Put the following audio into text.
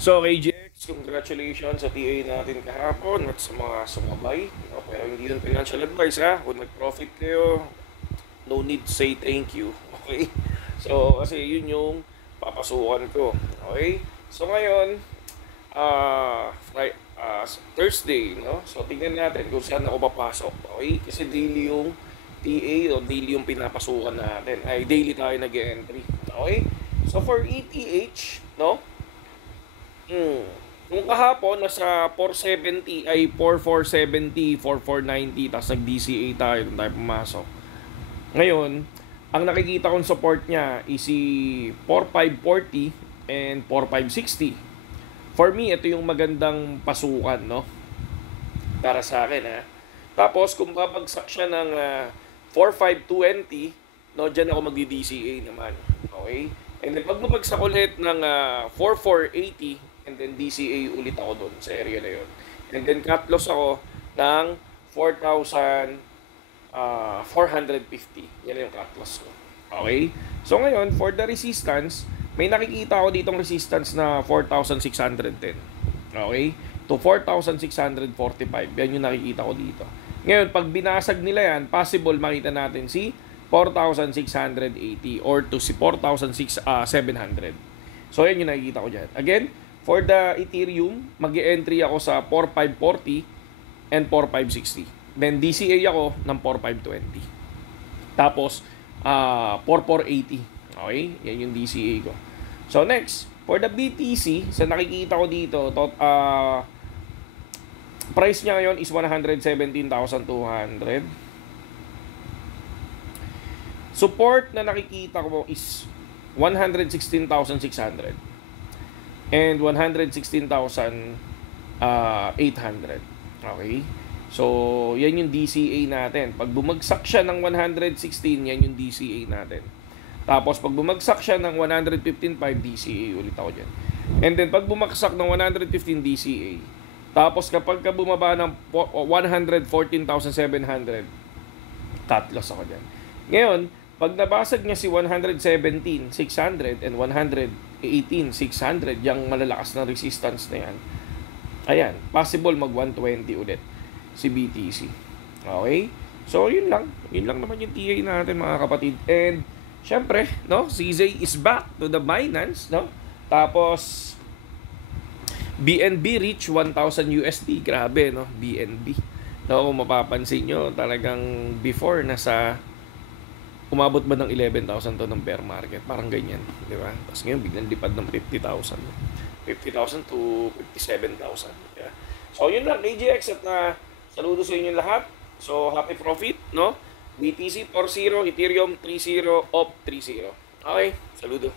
So, KGX, congratulations sa TA natin kahapon at sa mga sumabay. No, pero hindi yun financial advice ha. Kung nag-profit kayo, no need to say thank you. Okay? So, kasi yun yung papasukan ko. Okay? So, ngayon, Thursday, no? So, tingnan natin kung saan ako papasok. Okay? Kasi daily yung TA o daily yung pinapasukan natin. Ay, daily tayo nag-entry. Okay? So, for ETH, no? Nung kahapon, nasa 470, ay 4470, 4490, tapos nag-DCA tayo, doon tayo pumasok. Ngayon, ang nakikita kong support niya is si 4540 and 4560. For me, ito yung magandang pasukan, no? Para sa akin, ha? Tapos, kung babagsak siya ng 4520, no, dyan ako magdi-DCA naman. Okay? And then, pag bumagsak ulit ng 4480, and then DCA ulit ako doon sa area na yun. And then cut loss ako ng 4,450. Yan yung cut loss ko. Okay? So ngayon, for the resistance, may nakikita ako ditong resistance na 4,610. Okay? To 4,645. Yan yung nakikita ko dito. Ngayon, pag binasag nila yan, possible makita natin si 4,680 or to si 4,700. So yan yung nakikita ko dyan. Again, for the Ethereum, mag-e-entry ako sa 4540 and 4560. Then DCA ako ng 4520. Tapos 4480. Okay? Yan yung DCA ko. So next, for the BTC, sa nakikita ko dito, price niya ngayon is 117,200. Support na nakikita ko is 116,600. And 116,800. Okay? So, yan yung DCA natin. Pag bumagsak siya ng 116, yan yung DCA natin. Tapos, pag bumagsak siya ng 115.5, DCA ulit ako dyan. And then, pag bumagsak ng 115 DCA, tapos kapag ka bumaba ng 114,700, cut loss ako dyan. Ngayon, pag nabasag niya si 117,600 and 118,600, yung malalakas na resistance na yan, ayan, possible mag 120 ulit si BTC. Okay? So, yun lang. Yun lang naman yung TA natin, mga kapatid. And, syempre, no, CZ is back to the Binance, no? Tapos, BNB reach 1,000 USD. Grabe, no? BNB. No, kung mapapansin nyo, talagang before, nasa umabot ba ng 11,000 to ng bear market? Parang ganyan, di ba? Tapos ngayon, biglang lipad ng 50,000. 50,000 to 57,000. Yeah. So, yun lang, AGX, at saludo sa inyo lahat. So, happy profit, no? BTC 4.0, Ethereum 3.0, OP 3.0. Okay, saludo.